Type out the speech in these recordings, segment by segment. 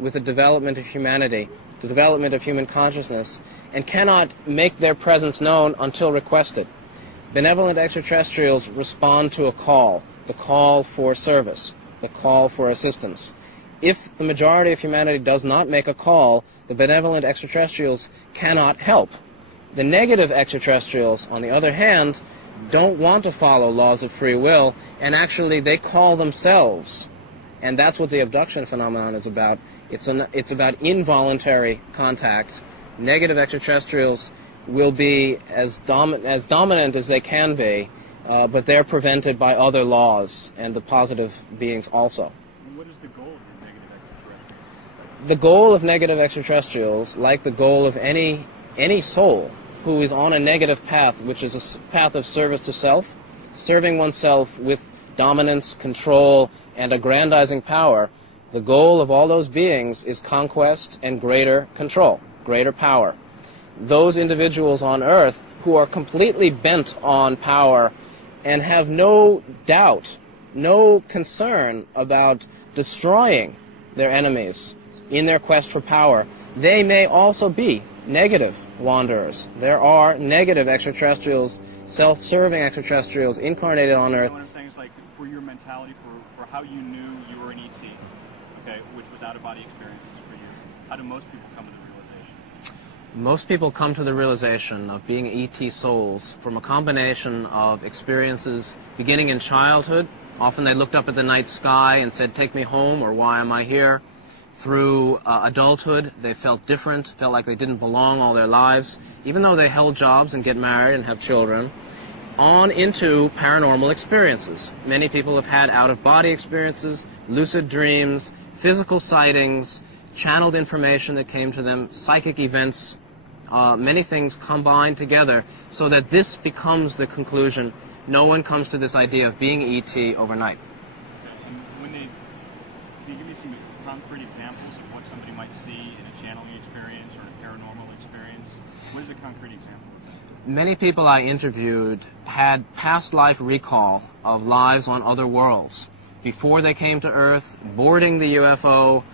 with the development of humanity, the development of human consciousness, and cannot make their presence known until requested. Benevolent extraterrestrials respond to a call, the call for service, the call for assistance. If the majority of humanity does not make a call, the benevolent extraterrestrials cannot help. The negative extraterrestrials, on the other hand, don't want to follow laws of free will, and actually they call themselves. And that's what the abduction phenomenon is about. It's about involuntary contact. Negative extraterrestrials will be as dominant as they can be, but they're prevented by other laws and the positive beings also. What is the goal of the negative extraterrestrials? The goal of negative extraterrestrials, like the goal of any soul who is on a negative path, which is a path of service to self, serving oneself with dominance, control, and aggrandizing power, the goal of all those beings is conquest and greater control, greater power. Those individuals on Earth who are completely bent on power and have no doubt, no concern about destroying their enemies in their quest for power, they may also be negative wanderers. There are negative extraterrestrials, self-serving extraterrestrials incarnated on Earth. What I'm saying is, like, for your mentality, for how you knew you were an ET, okay, which was out-of-body experiences for you, how do most people come to the realization? Most people come to the realization of being ET souls from a combination of experiences beginning in childhood. Often they looked up at the night sky and said, "Take me home," or "Why am I here?" Through adulthood, they felt different, felt like they didn't belong all their lives, even though they held jobs and get married and have children, on into paranormal experiences. Many people have had out-of-body experiences, lucid dreams, physical sightings, channeled information that came to them, psychic events, many things combined together so that this becomes the conclusion. No one comes to this idea of being ET overnight. Can you give me some concrete examples of what somebody might see in a channeling experience or in a paranormal experience? What is a concrete example of that? Many people I interviewed had past life recall of lives on other worlds. Before they came to Earth, boarding the UFO,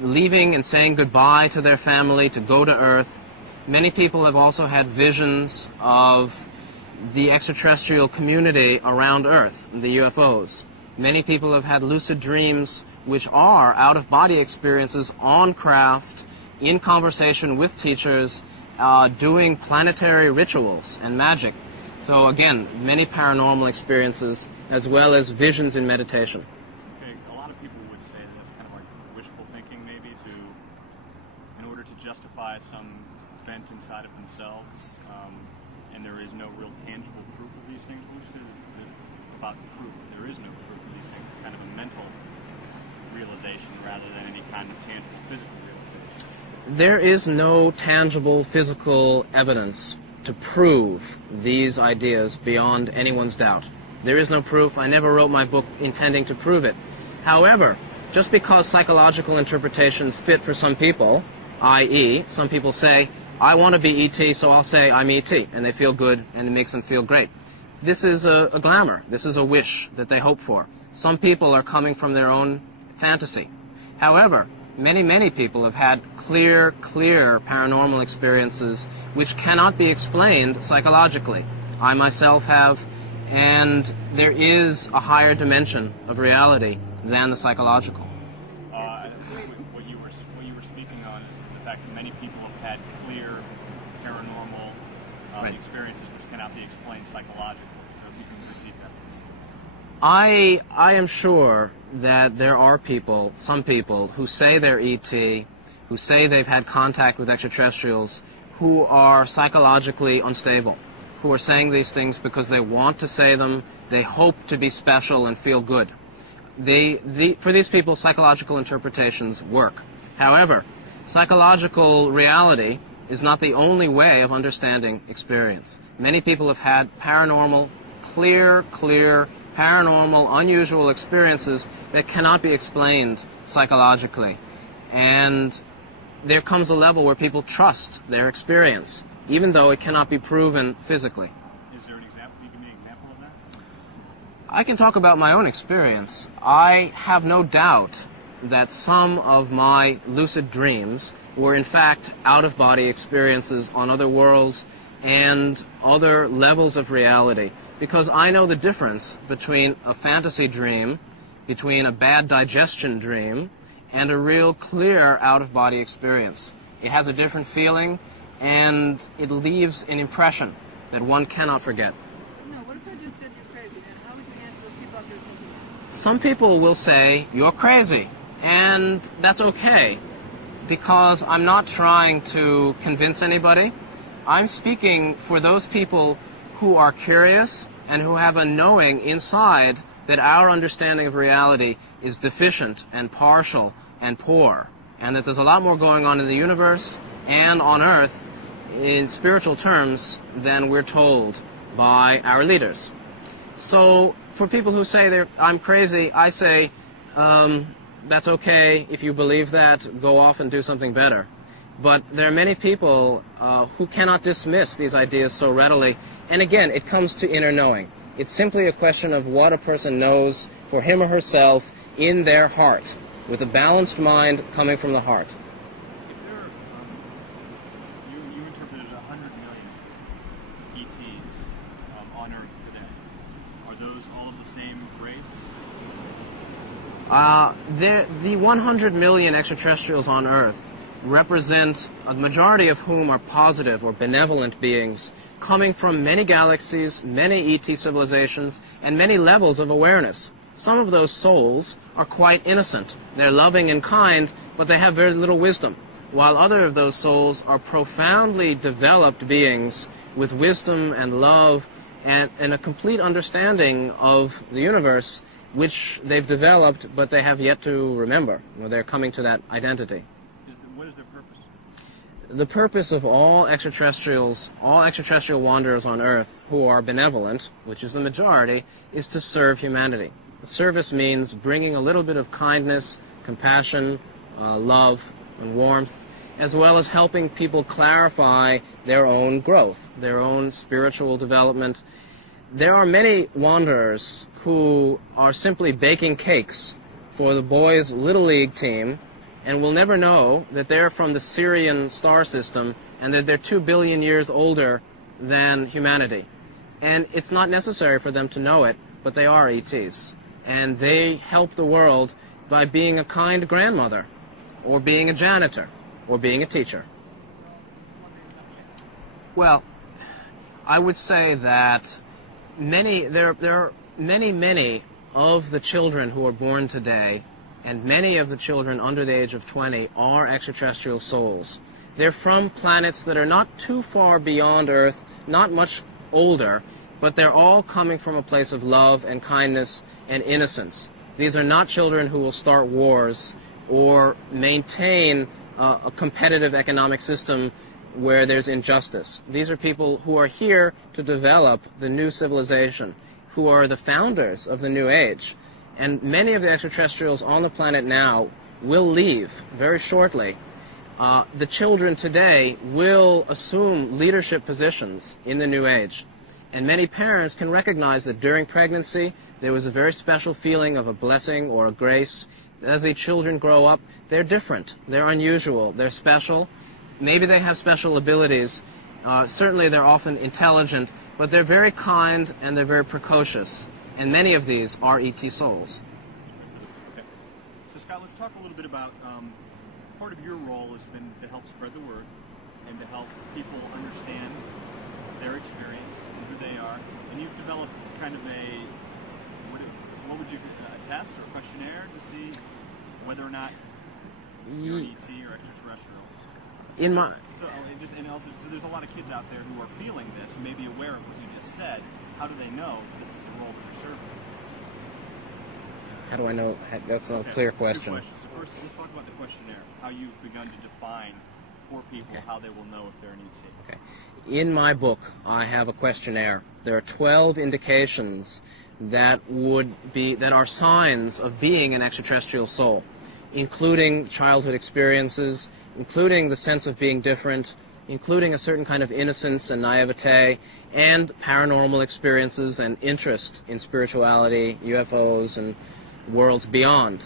leaving and saying goodbye to their family to go to Earth. Many people have also had visions of the extraterrestrial community around Earth, the UFOs. Many people have had lucid dreams, which are out-of-body experiences on craft, in conversation with teachers, doing planetary rituals and magic. So again, many paranormal experiences, as well as visions in meditation. Okay, a lot of people would say that that's kind of like wishful thinking, maybe, in order to justify some event inside of themselves, and there is no real tangible proof of these things. What would you say about proof? There is no proof of these things. It's kind of a mental realization rather than any kind of tangible physical realization. There is no tangible physical evidence to prove these ideas beyond anyone's doubt. There is no proof. I never wrote my book intending to prove it. However, just because psychological interpretations fit for some people, i.e., some people say, "I want to be ET, so I'll say I'm ET," and they feel good and it makes them feel great. This is a glamour. This is a wish that they hope for. Some people are coming from their own fantasy. However, many people have had clear paranormal experiences which cannot be explained psychologically. I myself have, and there is a higher dimension of reality than the psychological. I think what you were speaking on is the fact that many people have had clear paranormal experiences which cannot be explained psychologically. So if you can repeat that. I am sure that there are people, some people, who say they're ET, who say they've had contact with extraterrestrials, who are psychologically unstable, who are saying these things because they want to say them, they hope to be special and feel good. For these people, psychological interpretations work. However, psychological reality is not the only way of understanding experience. Many people have had paranormal, clear, paranormal, unusual experiences that cannot be explained psychologically. And there comes a level where people trust their experience, even though it cannot be proven physically. Is there an example? Can you give me an example of that? I can talk about my own experience. I have no doubt that some of my lucid dreams were in fact out-of-body experiences on other worlds and other levels of reality, because I know the difference between a fantasy dream, between a bad digestion dream, and a real clear out-of-body experience. It has a different feeling, and it leaves an impression that one cannot forget. No, what if I just said you're crazy? Then how would you answer those people out there thinking? Some people will say, you're crazy, and that's okay, because I'm not trying to convince anybody. I'm speaking for those people who are curious and who have a knowing inside that our understanding of reality is deficient and partial and poor, and that there's a lot more going on in the universe and on Earth in spiritual terms than we're told by our leaders. So for people who say I'm crazy, I say, that's okay. If you believe that, go off and do something better. But there are many people who cannot dismiss these ideas so readily. And again, it comes to inner knowing. It's simply a question of what a person knows for him or herself in their heart, with a balanced mind coming from the heart. If there are, you interpreted 100 million ETs on Earth today. Are those all of the same race? The 100 million extraterrestrials on Earth represent a majority of whom are positive or benevolent beings coming from many galaxies, many ET civilizations, and many levels of awareness. Some of those souls are quite innocent. They're loving and kind, but they have very little wisdom, while other of those souls are profoundly developed beings with wisdom and love and a complete understanding of the universe, which they've developed, but they have yet to remember, or they're coming to that identity. What is their purpose? The purpose of all extraterrestrial wanderers on Earth who are benevolent, which is the majority, is to serve humanity. Service means bringing a little bit of kindness, compassion, love, and warmth, as well as helping people clarify their own growth, their own spiritual development. There are many wanderers who are simply baking cakes for the boys' Little League team and will never know that they're from the Sirian star system and that they're 2 billion years older than humanity. And it's not necessary for them to know it, but they are ETs. And they help the world by being a kind grandmother, or being a janitor, or being a teacher. Well, I would say that there are many of the children who are born today, and many of the children under the age of 20 are extraterrestrial souls. They're from planets that are not too far beyond Earth, not much older, but they're all coming from a place of love and kindness and innocence. These are not children who will start wars or maintain a competitive economic system where there's injustice. These are people who are here to develop the new civilization, who are the founders of the new age. And many of the extraterrestrials on the planet now will leave very shortly. The children today will assume leadership positions in the new age. And many parents can recognize that during pregnancy there was a very special feeling of a blessing or a grace. As the children grow up, they're different, they're unusual, they're special. Maybe they have special abilities. Certainly they're often intelligent, but they're very kind and they're very precocious. And many of these are ET souls. Okay. So Scott, let's talk a little bit about part of your role has been to help spread the word and to help people understand their experience and who they are. And you've developed kind of what would you, a test or a questionnaire to see whether or not you're an ET or extraterrestrial? And also, there's a lot of kids out there who are feeling this and may be aware of what you just said. How do they know this is the role that they're serving? How do I know? That's a clear question. 2 questions. So first, let's talk about the questionnaire, how you've begun to define for people how they will know if they're an ET. Okay. In my book, I have a questionnaire. There are 12 indications that are signs of being an extraterrestrial soul, including childhood experiences, including the sense of being different, including a certain kind of innocence and naivete, and paranormal experiences and interest in spirituality, UFOs, and worlds beyond.